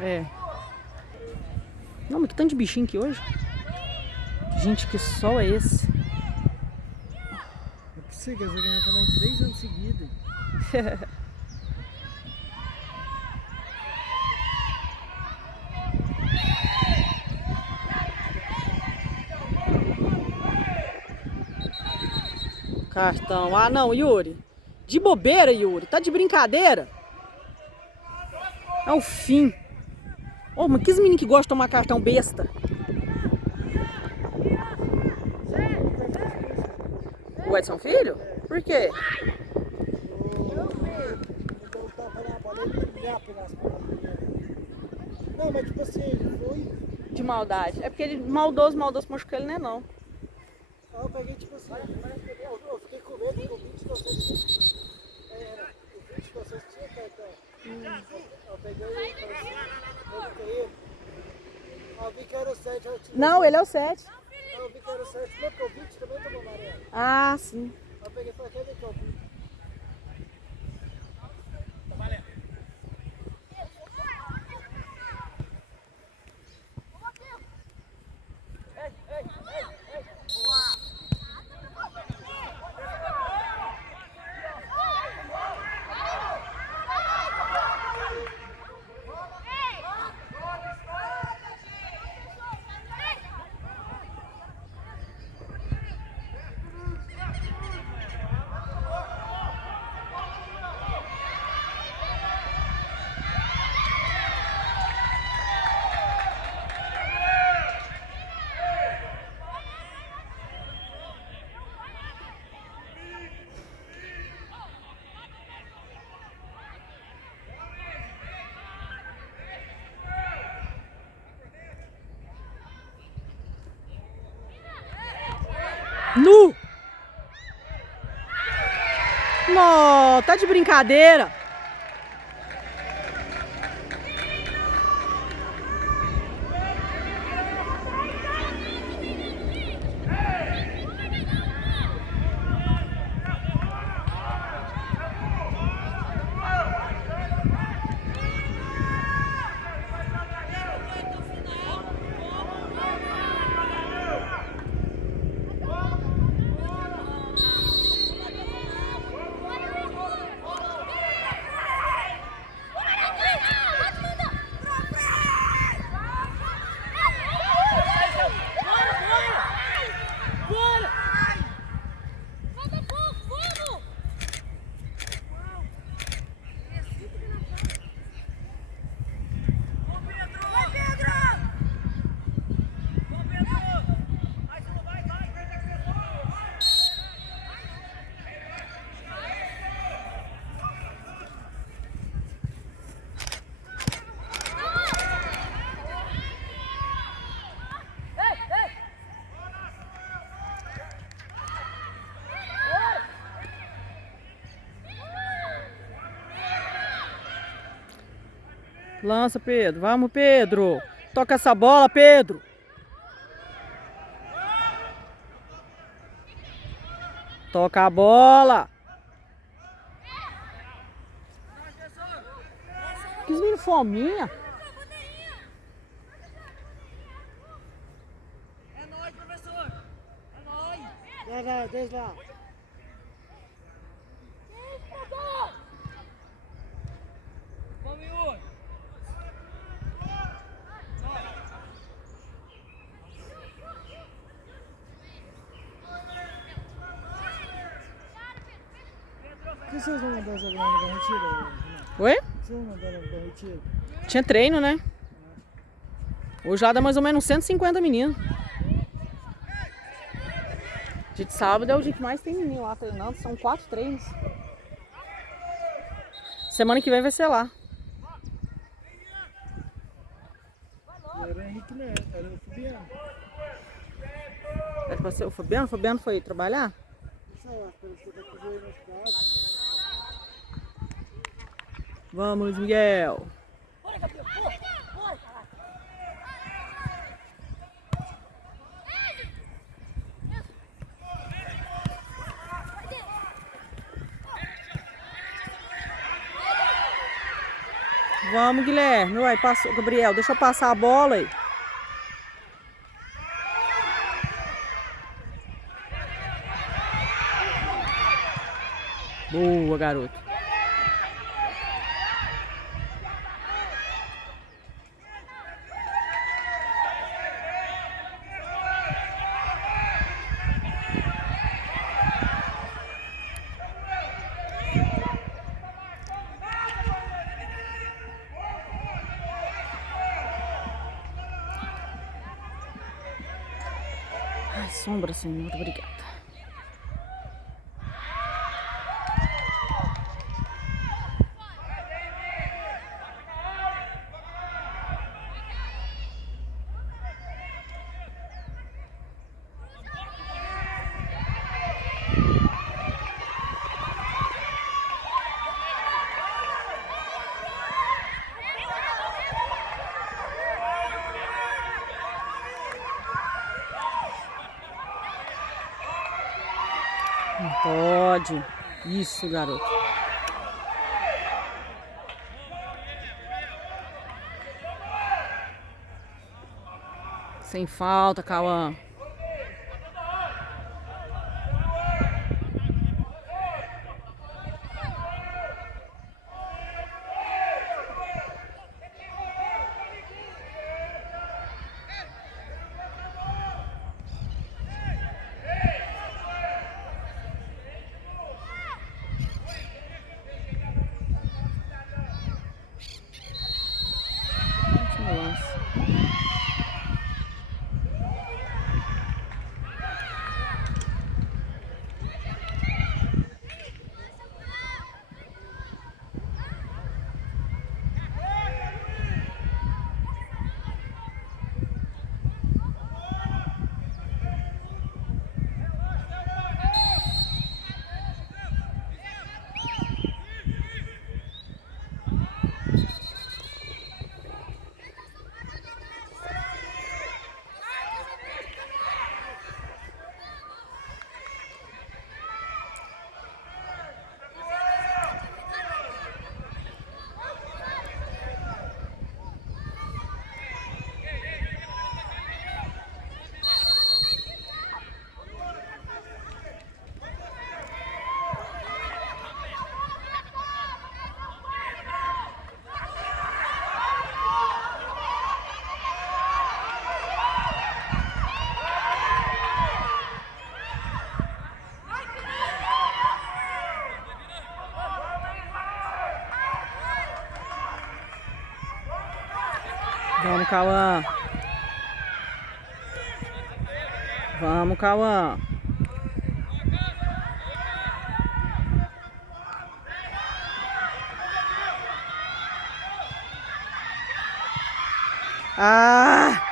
É. Não, mas que tanto de bichinho aqui hoje. Gente, que sol é esse? É que você ganhar também 3 anos seguidos. Cartão. Ah, não, Yuri. De bobeira, Yuri. Tá de brincadeira? É o fim. Ô, mas que menino que gosta de tomar cartão besta? O Edson Filho? Por quê? Não, mas tipo assim, ele foi. De maldade. É porque ele maldoso machucou ele, né, não. Aí eu peguei tipo assim, eu fiquei com medo que o 20 de vocês era. O 20 de vocês tinha cartão. Eu peguei ele e falei assim, eu fiquei ele. Aí eu vi que era o 7, eu tinha. Não, ele é o 7. Aí eu vi que era o 7, não, porque o 20 também tomou amarelo. Ah, sim. Aí eu peguei e falei, quer ver que é o 20? Nu! Nó, tá de brincadeira? Lança, Pedro. Vamos, Pedro. Toca essa bola, Pedro. Toca a bola. Que menino fominha. É nóis, professor. É nóis. Vai, desde lá. Vamos, Yuri. Por que vocês vão mandar essa grana da retira? Oi? Por que vocês vão mandar ela da retira? Tinha treino, né? Hoje lá dá mais ou menos 150 meninos. Dia de sábado é o dia que mais tem menino lá treinando. São 4 treinos. Semana que vem vai ser lá. Era o Henrique Neto, era o Fabiano. Era pra ser o Fabiano? O Fabiano foi trabalhar? Sei lá, parece que tá com o joelho machucado. Vamos, Luiz Miguel. Bora, Gabriel. Bora, caralho. Vamos, Guilherme. Uai, passou. Gabriel, deixa eu passar a bola aí. Boa, garoto. Ai, sombra, Senhor. Obrigada. Não pode. Isso, garoto. Sem falta, Cauã. Último lance. Vamos, Cauã. Vamos, Cauã. Ah!